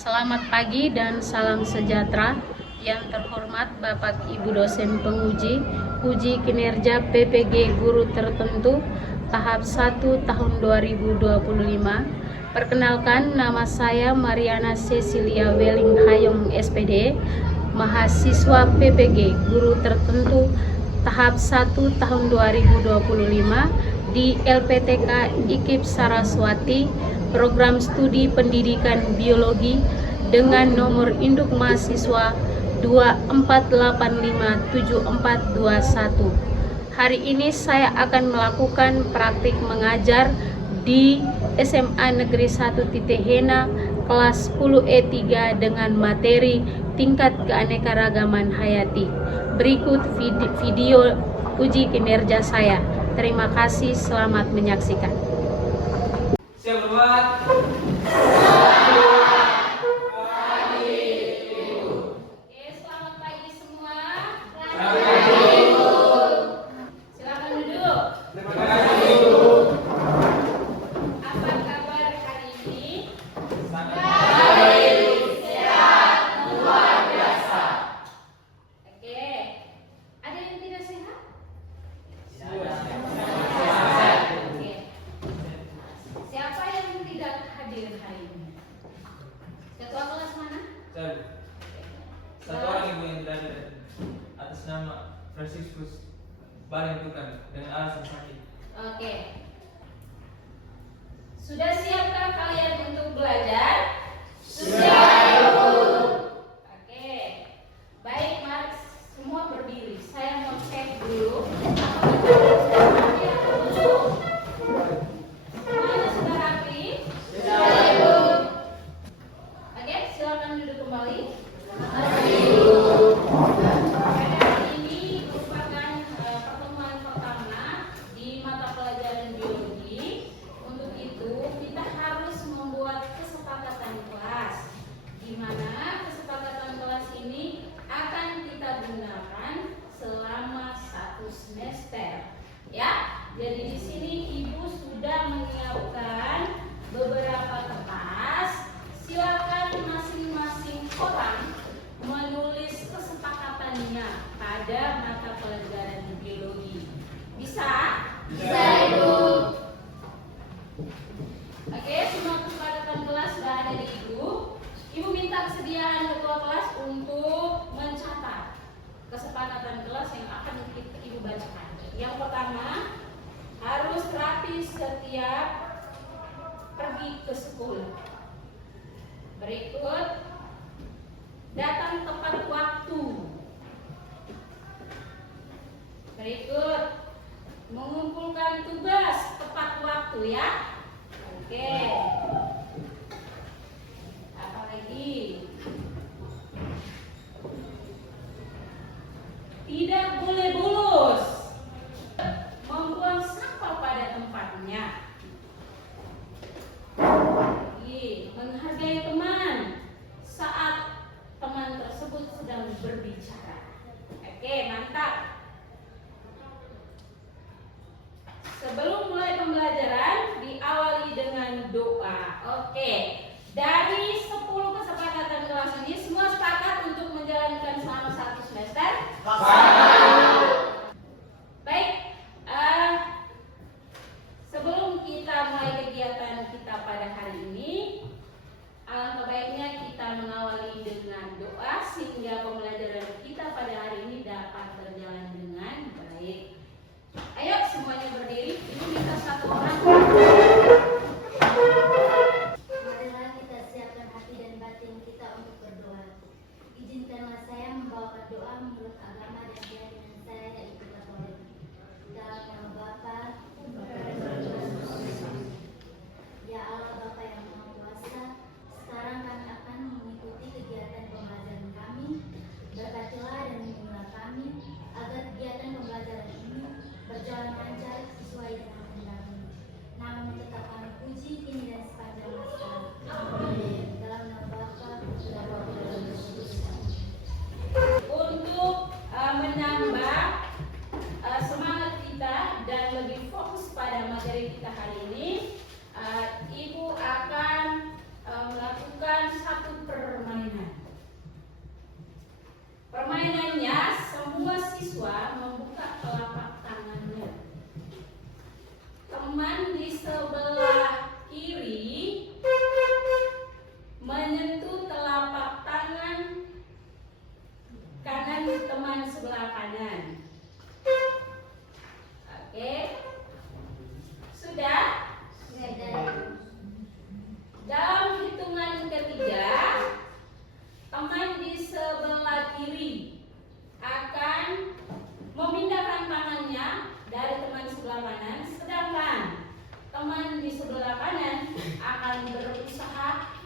Selamat pagi dan salam sejahtera. Yang terhormat Bapak Ibu dosen penguji, uji kinerja PPG guru tertentu tahap 1 tahun 2025. Perkenalkan, nama saya Mariana Cecilia Weling Hayong SPD, mahasiswa PPG guru tertentu tahap 1 tahun 2025 di LPTK IKIP Saraswati, program studi pendidikan biologi dengan nomor induk mahasiswa 24857421. Hari ini saya akan melakukan praktik mengajar di SMA Negeri 1 Titehena kelas 10 E3 dengan materi tingkat keanekaragaman hayati. Berikut video uji kinerja saya. Terima kasih, selamat menyaksikan. Siap buat. Selamat pagi semua. Selamat pagi. Silakan duduk. Terima kasih, Bu. Apa kabar hari ini? Baik. Sehat, luar biasa. Oke. Ada yang tidak sehat? Oke. Siapa yang tidak hadir hari ini? Ketua kelas mana? Satu orang ibu yang tidak ada atas nama Franciscus Balentukan dengan alasan sakit. Oke. Sudah siapkah kalian untuk belajar? Sudah, Bu. Oke. Baik, mari semua berdiri. Saya mau cek dulu. Semuanya sudah rapi? Sudah, Bu. Oke, silakan duduk kembali. Pada hari ini merupakan pertemuan pertama di mata pelajaran biologi. Untuk itu kita harus membuat kesepakatan kelas, di mana kesepakatan kelas ini akan kita gunakan selama 1 semester. Ya, jadi di sini Ibu sudah menyiapkan beberapa kertas. Silakan masing-masing orang menulis kesepakatannya pada mata pelajaran biologi. Bisa? Bisa, Ibu. Oke, semua kesepakatan kelas sudah ada di Ibu. Ibu minta kesediaan ketua kelas untuk mencatat kesepakatan kelas yang akan Ibu bacakan. Yang pertama, harus rapi setiap pergi ke sekolah. Berikut, datang tepat waktu. Berikut, mengumpulkan tugas tepat waktu ya. Oke. Apa lagi? Tidak boleh bolos. Membuang sampah pada tempatnya.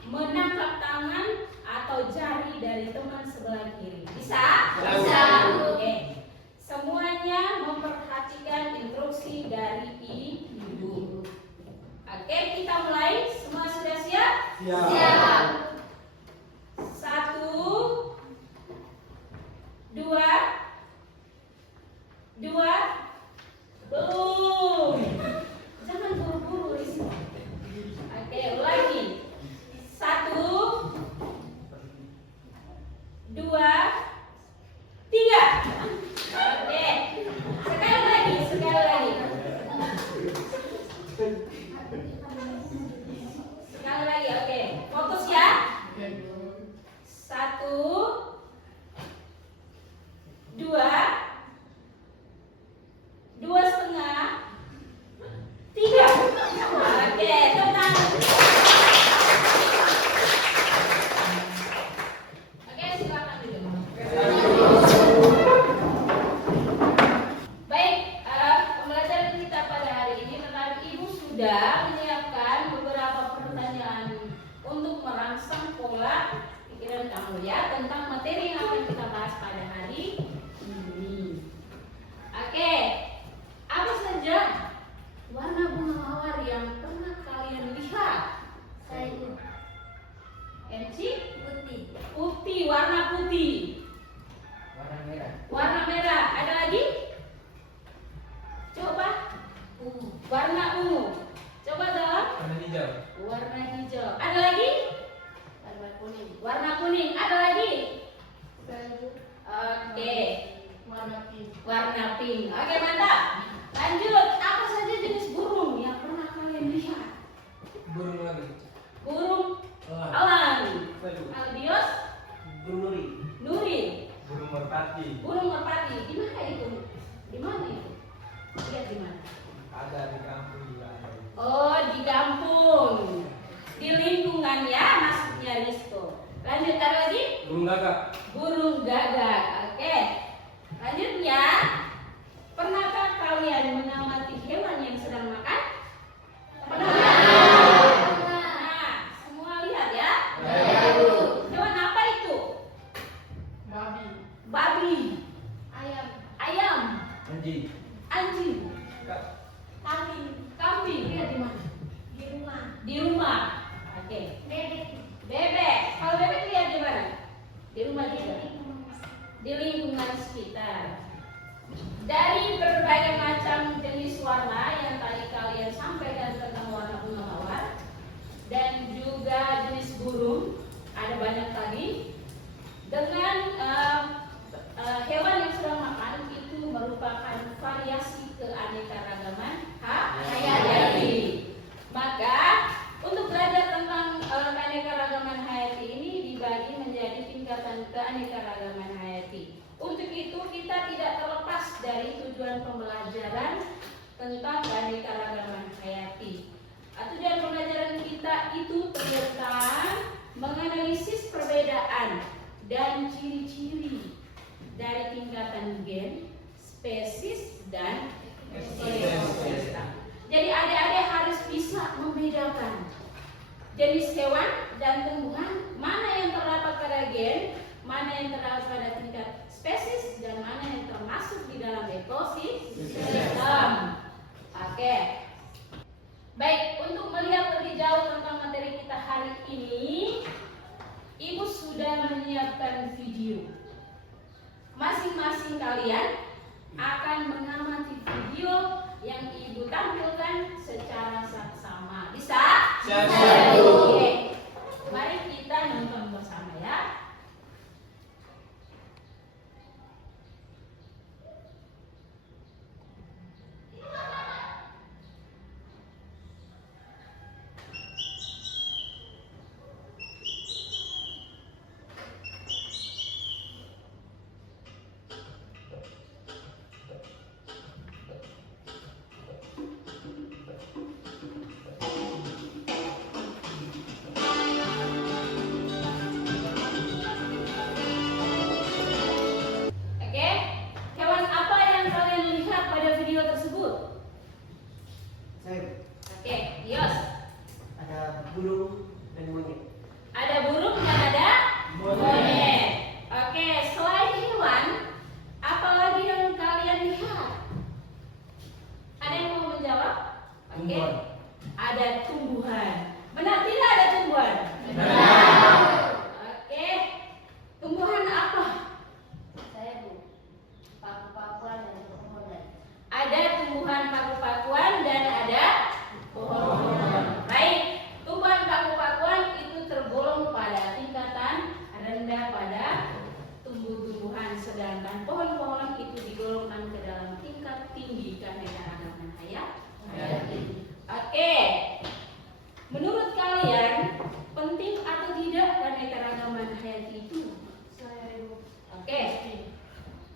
menangkap tangan atau jari dari teman sebelah kiri. Bisa? Bisa. Oke. Semuanya memperhatikan instruksi dari ibu. Oke, kita mulai. Semua sudah siap? Siap. 1, 2, belum. Jangan buru-buru, Rizky. Oke, ulangi. 1, 2, 3. Oke. Sekali lagi. Sekali lagi, oke. Fokus ya. 1, 2, 2,5, 3. Oke, tenang. Oke, silakan duduk. Baik, pembelajaran kita pada hari ini tentang ibu sudah menyiapkan beberapa pertanyaan untuk merangsang pola pikiran kamu ya tentang materi yang akan kita bahas pada hari ini. Oke, apa saja warna bunga mawar yang pernah kalian lihat? MC? Putih, warna putih. Warna merah. Ada lagi? Coba. Warna ungu. Coba dalam. Warna hijau. Warna hijau. Ada lagi? Warna kuning. Ada lagi? Oke. Warna pink. Oke, mantap. Lanjut. Apa saja jenis burung yang pernah kalian lihat? Burung lagi. Burung elang. Albios, Nuri. Burung merpati. Burung merpati. Di mana itu? Di mana itu? Lihat di mana? Ada di kampung juga ada. Oh, di kampung. Di lingkungan ya, maksudnya Rizko. Lanjut, ada lagi? Burung gagak. Burung gagak. Oke. Lanjutnya, pernahkah kalian mengamati hewan yang sedang makan? Pernah? Nah, semua lihat ya. Hewan apa itu? Babi. Ayam. Anjing. Kambing. Lihat di mana? Di rumah. Oke. Bebek. Kalau bebek lihat di mana? Di rumah juga. Di lingkungan sekitar. Dari berbagai macam jenis warna yang tadi kalian sampaikan tentang warna bunga mawar dan juga jenis burung, ada banyak tadi. Dengan hewan yang sedang makan itu merupakan variasi keanekaragaman hayati. Maka untuk belajar tentang keanekaragaman hayati ini dibagi menjadi tingkatan keanekaragaman hayati. Untuk itu kita tidak terlepas dari tujuan pembelajaran tentang keanekaragaman hayati. Tujuan pembelajaran kita itu tentang menganalisis perbedaan dan ciri-ciri dari tingkatan gen, spesies, dan ekosistem. Jadi adik-adik harus bisa membedakan jenis hewan dan tumbuhan, mana yang terdapat pada gen, mana yang terdapat pada tingkat spesies, dan mana yang termasuk di dalam ekosistem. Oke. Baik, untuk melihat lebih jauh tentang materi kita hari ini, Ibu sudah menyiapkan video. Masing-masing kalian akan mengamati video yang Ibu tampilkan secara saksama. Bisa? Siap. Oke. Mari kita nonton bersama ya.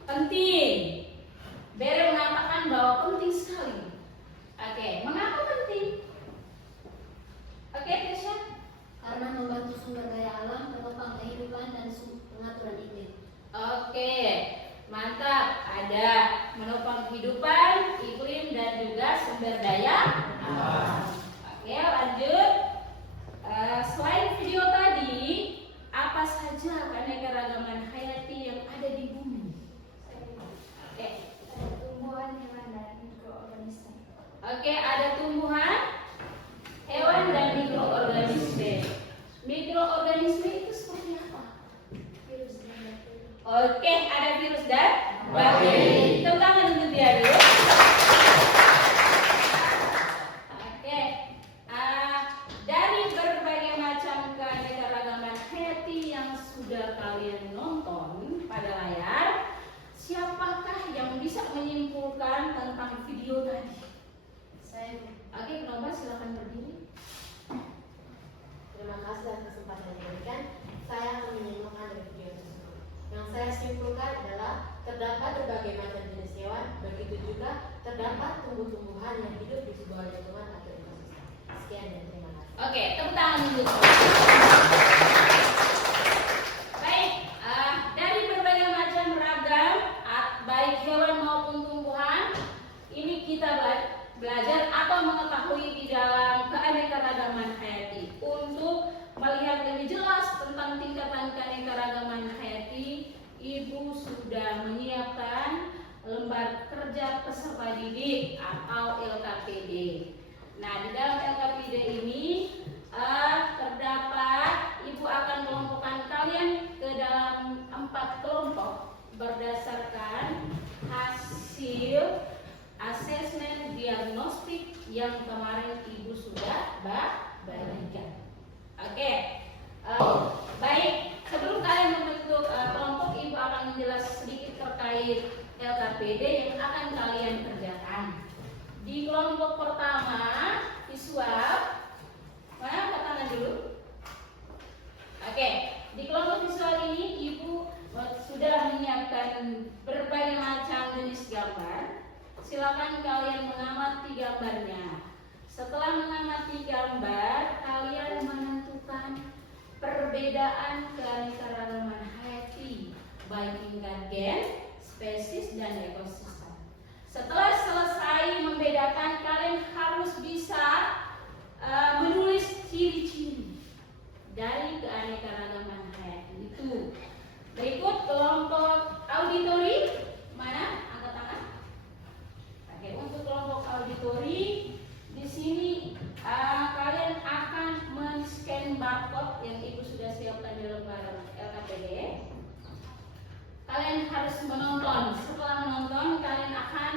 Penting. Bere mengatakan bahwa penting sekali. Oke, mengapa penting? Oke, Tisha? Karena membantu sumber daya alam, penopang kehidupan dan pengaturan iklim. Oke, mantap. Ada menopang kehidupan, iklim dan juga sumber daya alam. Oke, lanjut. Selain video tadi, apa saja keanekaragaman hayati yang ada di bumi? Oke. Ada tumbuhan, hewan, dan mikroorganisme. Oke, ada tumbuhan, hewan dan mikroorganisme. Mikroorganisme itu seperti apa? Virus dan bakteri. Oke, ada virus dan bakteri. Tepuk tangan dulu dia dulu. Oke, dari berbagai macam keanekaragaman hayati yang sudah kalian nonton pada layar, siapakah yang bisa menyimpulkan tentang video tadi? Saya Oke, Nova silakan berdiri. terima kasih atas kesempatan yang diberikan. Saya akan menyimpulkan dari video tersebut. Yang saya simpulkan adalah terdapat berbagai macam jenis hewan, begitu juga terdapat tumbuh-tumbuhan yang hidup di sebuah lingkungan atau ekosistem. Sekian dan terima kasih. Oke, tepuk tangan dulu. Baik, dari berbagai macam ragam, baik hewan maupun tumbuhan, ini kita belajar atau mengetahui di dalam keanekaragaman hayati. Untuk melihat lebih jelas tentang tingkatan keanekaragaman hayati, Ibu sudah menyiapkan lembar kerja peserta didik atau LKPD. Nah, di dalam LKPD ini terdapat, Ibu akan kelompokkan kalian ke dalam 4 kelompok berdasarkan hasil asesmen diagnostik yang kemarin Ibu sudah bagikan. Oke, baik. Sebelum kalian membentuk kelompok, Ibu akan menjelaskan sedikit terkait LKPD yang akan kalian kerjakan. Di kelompok pertama, visual. Mana angkat tangan dulu. Oke, di kelompok visual ini Ibu sudah menyiapkan berbagai macam jenis gambar. Silakan kalian mengamati gambarnya. Setelah mengamati gambar, kalian menentukan perbedaan keanekaragaman hayati baik tingkat gen, spesies, dan ekosistem. Setelah selesai membedakan, kalian harus bisa menulis ciri-ciri dari keanekaragaman hayati itu. Berikut kelompok auditori. Mana? Angkat tangan. Oke, untuk kelompok auditori, di sini kalian akan men-scan barcode yang Ibu sudah siapkan di lembar LKPD. Kalian harus menonton. Setelah menonton, kalian akan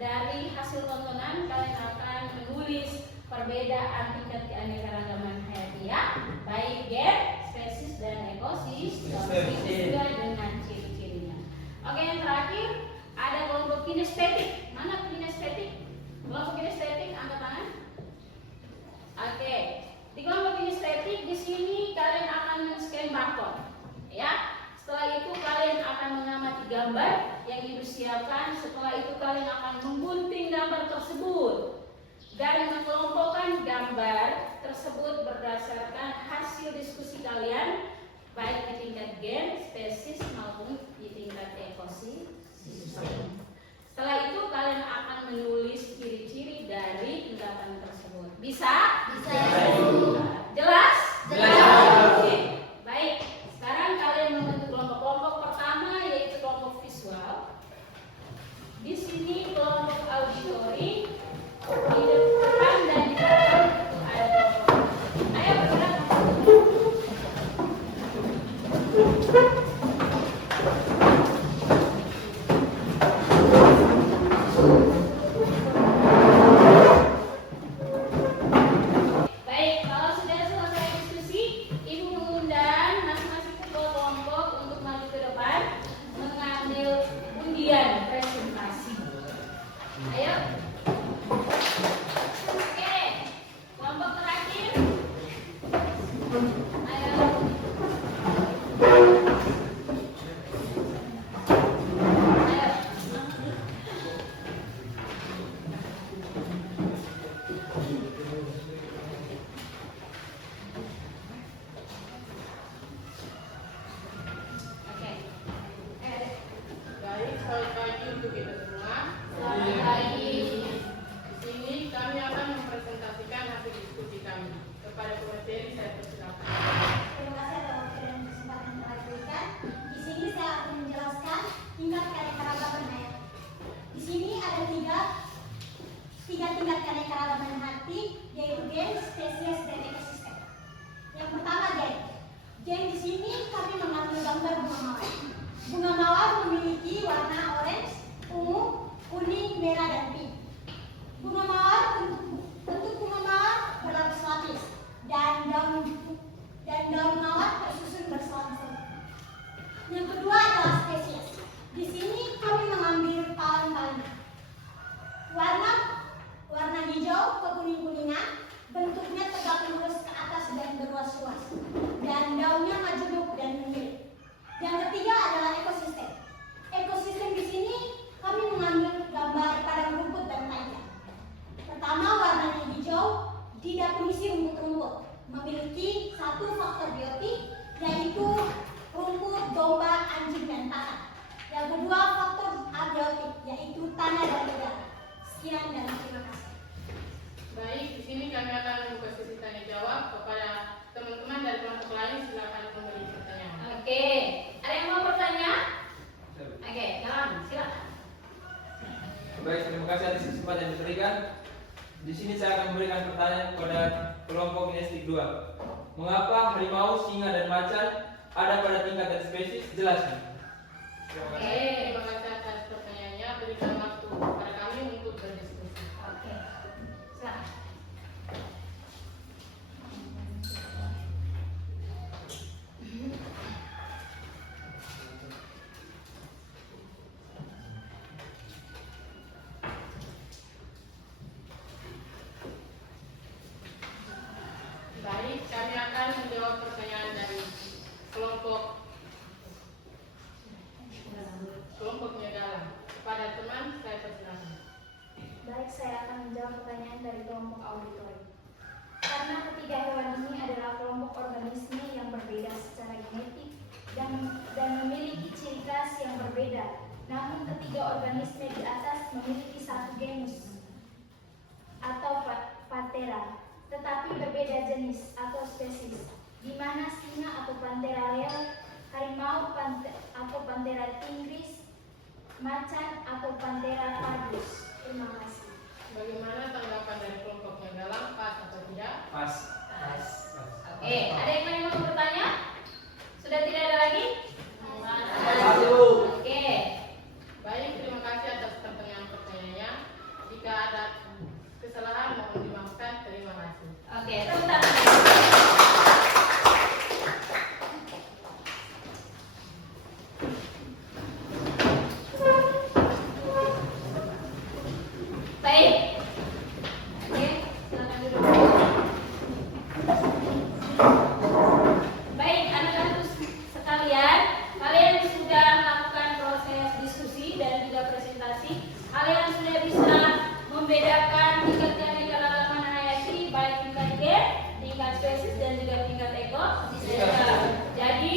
dari hasil tontonan kalian akan menulis perbedaan tingkat keanekaragaman hayati ya, baik gen, spesies, dan ekosistem juga dengan ciri-cirinya. Oke, yang terakhir ada kelompok kinestetik. Mana kinestetik? Kelompok kinestetik, angkat tangan. Oke, di kelompok kinestetik di sini kalian akan men-scan barcode, ya. Setelah itu kalian akan mengamati gambar yang Ibu siapkan. Setelah itu kalian akan menggunting gambar tersebut dan mengelompokkan gambar tersebut berdasarkan hasil diskusi kalian, baik di tingkat gen, spesies maupun di tingkat ekosistem. Setelah itu kalian akan menulis ciri-ciri dari tingkatan tersebut. Bisa? Bisa. Jelas? Jelas. Oke. Baik. Sekarang kalian membentuk kelompok pertama, yaitu kelompok visual. Di sini kelompok auditori. Di depan dan di belakang itu ada kelompok. Ayo bergerak. Baik, kalau sudah selesai diskusi, Ibu mengundang masing-masing ketua kelompok untuk maju ke depan mengambil undian presentasi. Ayo. Oke, kelompok terakhir. Ayo. Ayo Yang di sini kami mengambil gambar bunga mawar. Bunga mawar memiliki warna orange, ungu, kuning, merah, dan pink. Bunga mawar bentuk bunga mawar berlapis-lapis dan daun mawar tersusun bersama-sama. Yang kedua adalah spesies. Di sini kami mengambil palem-palem. Warna hijau kekuning-kuningan, bentuknya tegak lurus ke atas dan berluas-luas, dan daunnya majemuk dan memilih. Yang ketiga adalah ekosistem. Ekosistem di sini kami mengambil gambar padang rumput dan tanjak. Pertama, warnanya hijau, tidak berisi rumput-rumput, memiliki satu faktor biotik, yaitu rumput, domba, anjing, dan tanah. Yang kedua, faktor abiotik, yaitu tanah dan udara. Sekian dan terima kasih. Baik, di sini kami akan membuka sesi tanya jawab kepada teman-teman dari kelompok lain. Silakan memberi pertanyaan. Oke, ada yang mau bertanya? Oke, jalan, silakan. Baik, terima kasih atas kesempatan yang diberikan. Di sini saya akan memberikan pertanyaan kepada kelompok Kinestik 2. Mengapa harimau, singa, dan macan ada pada tingkatan spesies? Jelaskan. Terima Oke, kasih. terima kasih atas pertanyaannya. Berikan waktu kepada kami untuk berdiskusi. Oke, silakan. Baik, kami akan menjawab pertanyaan dari kelompoknya dalam. Kepada teman, saya persilakan. Baik, saya akan menjawab pertanyaan dari kelompok auditori. Karena ketiga hewan ini adalah kelompok organisme yang berbeda secara genetik dan memiliki ciri khas yang berbeda. Namun ketiga organisme di atas memiliki satu genus atau Panthera, tetapi berbeda jenis atau spesies, di mana singa atau Panthera leo, harimau atau Panthera tigris, macan atau Panthera pardus. Terima kasih. Bagaimana tanggapan dari kelompoknya dalam, pas atau tidak? Pas. Oke, ada yang mau bertanya? Sudah tidak ada lagi? Satu. Oke. Baik, terima kasih atas pertanyaan-pertanyaannya. Jika ada kesalahan mohon dimaafkan. Terima kasih. Oke, tepuk tangan. Baik. Oke, silakan duduk. Baik, anak-anak sekalian, kalian sudah melakukan proses diskusi dan juga presentasi. Kalian sudah bisa membedakan tingkat keanekaragaman hayati baik tingkat gen, tingkat spesies dan juga tingkat ekosistem. Jadi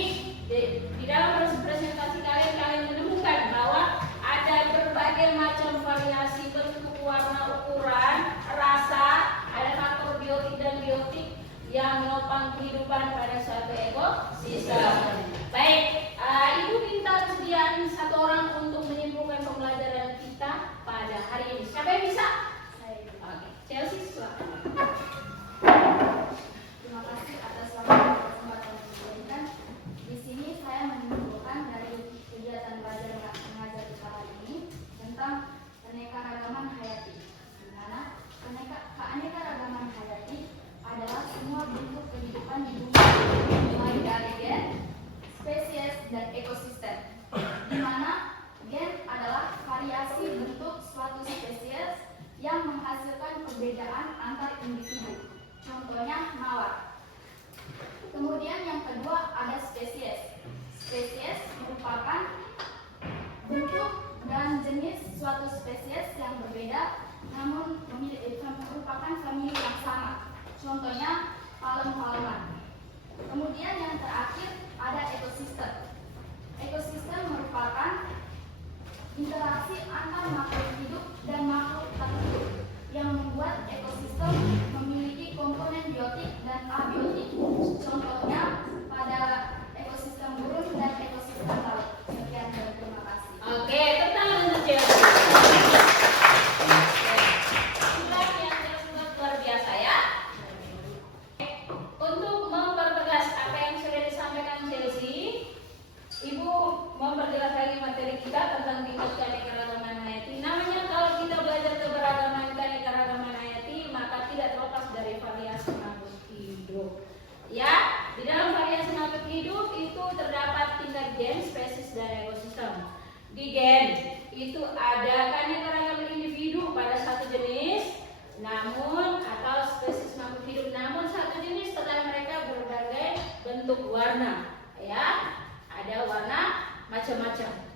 di dalam proses presentasi kalian menemukan bahwa ada berbagai macam variasi bentuk, warna, ukuran, rasa, ada faktor biotik dan biotik yang menopang kehidupan pada suatu ekosistem. Baik, Ibu minta kesediaan satu orang untuk menyimpulkan pembelajaran kita pada hari ini. Siapa yang bisa? Saya. Oke, Chelsea silakan. Terima kasih atas waktu dan kesempatan yang diberikan. Di sini saya menyimpulkan dari kegiatan belajar mengajar kita hari ini tentang keanekaragaman hayati, di mana keanekaragaman hayati adalah semua bentuk kehidupan di bumi, mulai dari gen, spesies, dan ekosistem, di mana gen adalah variasi bentuk suatu spesies yang menghasilkan perbedaan antar individu. Contohnya mawar. Kemudian yang kedua ada spesies. Spesies merupakan bentuk dan jenis suatu spesies yang berbeda namun merupakan famili yang sama. Contohnya palem-paleman. Kemudian yang terakhir ada ekosistem. Ekosistem merupakan interaksi antar makhluk hidup dan makhluk tak hidup yang membuat ekosistem memiliki komponen biotik dan abiotik. Contohnya pada ekosistem gurun dan ekosistem laut. Sekian dan terima kasih. Oke, tepuk tangan untuk Chelsea. Sudah yang luar biasa ya. Untuk mempertegas apa yang sudah disampaikan gen, spesies, dan ekosistem. Di gen itu ada keanekaragaman individu pada satu jenis, namun atau spesies makhluk hidup, namun satu jenis tetapi mereka berbagai bentuk warna, ya. Ada warna macam-macam.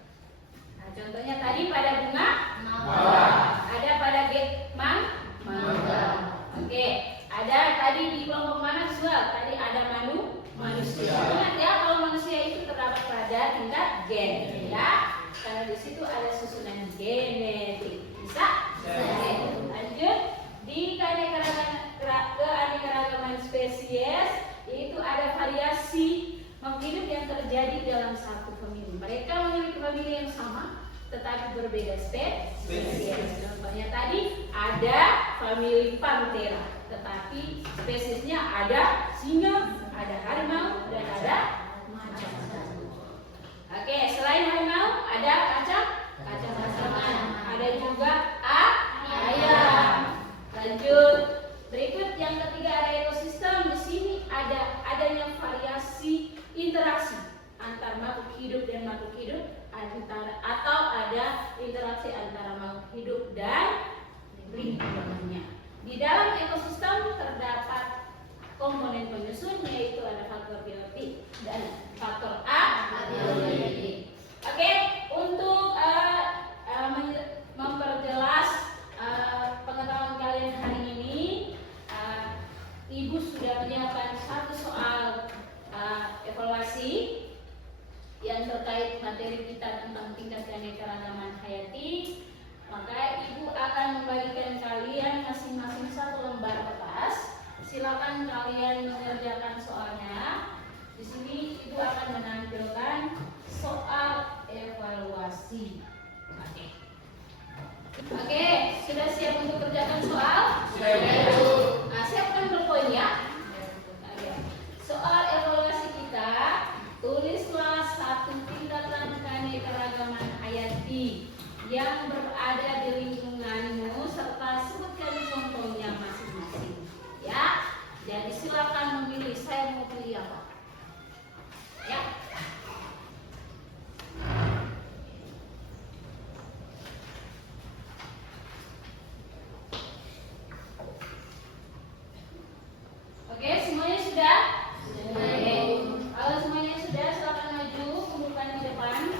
Nah, contohnya tadi pada bunga mawar, ada pada mangga. Oke, ada tadi di kelompok mana visual? Tadi ada manusia. Ingat ya, kalau manusia itu terdapat pada tingkat gen, ya. Karena di situ ada susunan genetik. Bisa? Lanjut. Di keanekaragaman spesies yaitu ada variasi makhluk hidup yang terjadi dalam satu famili. Mereka memiliki famili yang sama tetapi berbeda spesies. Contohnya tadi ada famili Panthera, tetapi spesiesnya ada singa, ada harimau, dan ada macan. Oke, selain harimau ada kacang-kacangan, ada juga ayam. Lanjut, berikut yang ketiga ada ekosistem. Di sini adanya variasi interaksi antar makhluk hidup dan makhluk hidup, atau ada interaksi antara makhluk hidup dan lingkungannya. Di dalam ekosistem terdapat komponen penyusun, yaitu ada faktor biotik dan faktor abiotik. Oke, untuk memperjelas pengetahuan kalian hari ini, Ibu sudah menyiapkan satu soal evaluasi yang terkait materi kita tentang tingkat keanekaragaman hayati. Maka Ibu akan membagikan kalian masing-masing satu lembar kertas. Silakan kalian mengerjakan soalnya. Di sini Ibu akan menampilkan soal evaluasi. Oke, sudah siap untuk kerjakan soal? Sudah. Nah, siapkan pulpennya. Soal evaluasi kita, tulislah satu tingkatan keanekaragaman hayati yang berada di lingkunganmu serta sebutkan contohnya masing-masing. Ya, jadi silakan memilih. Saya mau pilih apa? Ya. Oke, semuanya sudah? Oke. Kalau semuanya sudah, silakan maju, kumpulkan di depan.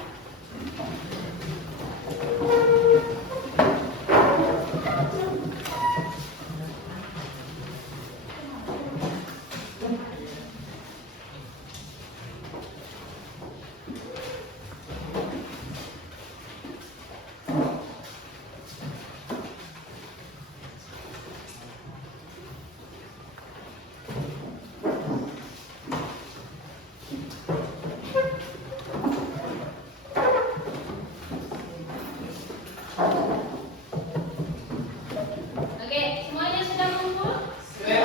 Oke, semuanya sudah kumpul? Sudah.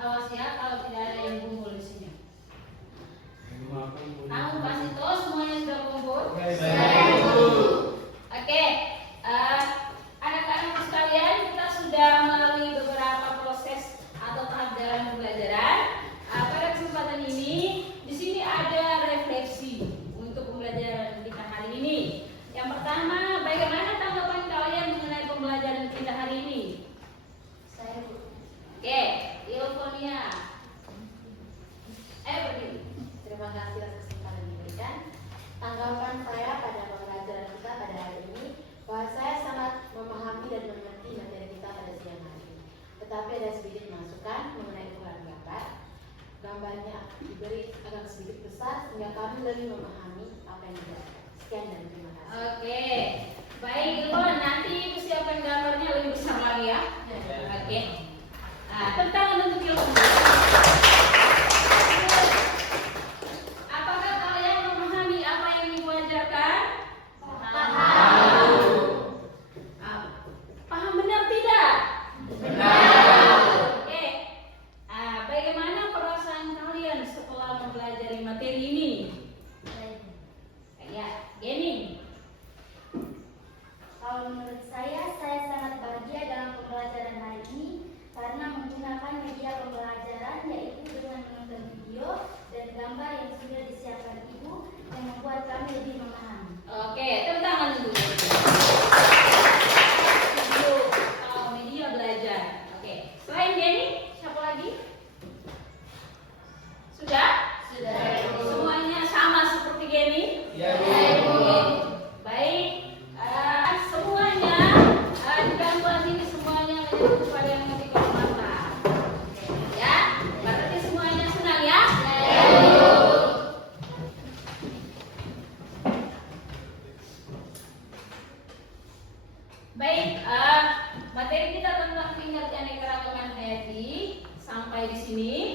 Awas ya kalau tidak ada yang kumpul di sini. Kamu pasti tahu semuanya sudah kumpul? Oke, anak-anak sekalian, kita sudah melalui beberapa proses atau tahap dalam pembelajaran. Pada kesempatan ini, di sini ada refleksi untuk pembelajaran kita hari ini. Yang pertama, bagaimana tanggapan kalian mengenai pembelajaran kita hari ini? Saya Bu. Oke, Ilfonia. Berdiri. Terima kasih atas kesempatan yang diberikan. Tanggapan saya pada pembelajaran kita pada hari ini, bahwa saya sangat memahami dan mengerti materi kita pada siang hari ini. Tetapi ada sedikit masukan mengenai ukuran gambar. Gambarnya diberi agak sedikit besar sehingga kami lebih memahami apa yang dijelaskan. Sekian dan terima kasih. Oke, baik Ilfon, nanti siapkan gambarnya lebih besar lagi ya. Oke. Nah, tepuk tangan untuk Ilfon. Apakah kalian memahami apa yang Ibu ajarkan? Paham. Paham benar tidak? Benar. Oke. Bagaimana perasaan kalian setelah mempelajari materi ini? Ya, Geni. Kalau menurut saya sangat bahagia dalam pembelajaran hari ini karena menggunakan media pembelajaran yaitu dengan menonton video dan gambar yang sudah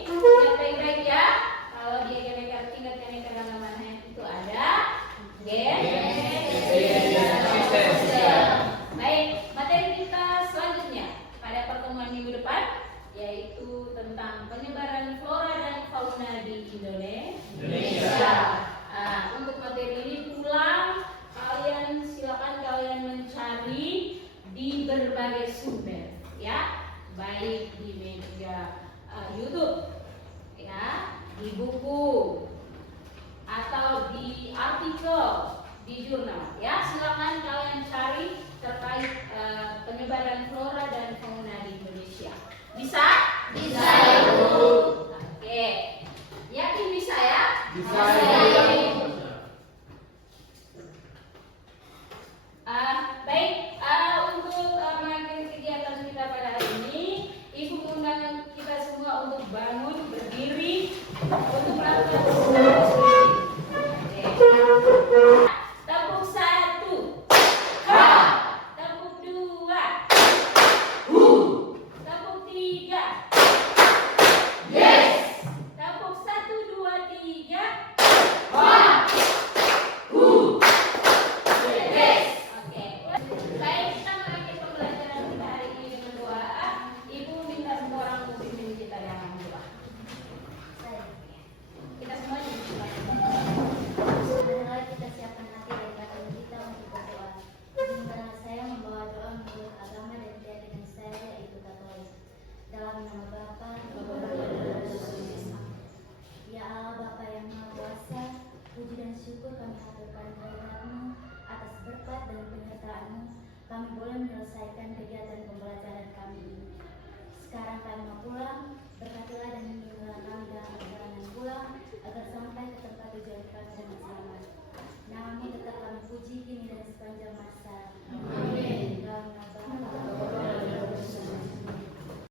Ingat baik-baik ya. Kalau di tingkat keanekaragaman hayati itu ada Baik, materi kita selanjutnya pada pertemuan minggu depan yaitu tentang penyebaran flora dan fauna di Indonesia. Untuk materi ini pulang silakan kalian mencari di berbagai sumber ya, baik di media YouTube ya, di buku atau di artikel di jurnal ya. Silakan kalian cari terkait penyebaran flora dan fauna di Indonesia. Bisa? Bisa, Ibu. Oke. Yakin bisa ya? Bisa, Ibu. Baik, untuk mengakhiri kegiatan kita pada hari ini, Ibu mengundang kita semua untuk bangun, berdiri, untuk melakukan tepuk 1, tepuk 2, tepuk 3, tepuk 1, 2, 3. Oke. Baik, kita mengakhiri pembelajaran kita hari ini dengan doa. Ibu minta semua orang untuk pimpin kita dalam doa. Kita semua Marilah kita siapkan hati dan kata kita untuk berdoa. Izinkanlah saya membawa doa menurut agama dan keyakinan saya yaitu Katolik. Dalam nama Bapa, Ya Allah Bapa yang Maha Kuasa, puji dan syukur kami haturkan kehadirat-Mu atas berkat dan penyertaan-Mu. Kami boleh menyelesaikan kegiatan pembelajaran kami ini. Sekarang kami mau pulang, berkatilah dan bimbinglah kami dalam perjalanan pulang agar sampai ke tempat tujuan kami dengan selamat. Nama-Mu tetap kami puji kini dan sepanjang masa. Amin. Dalam nama Bapa,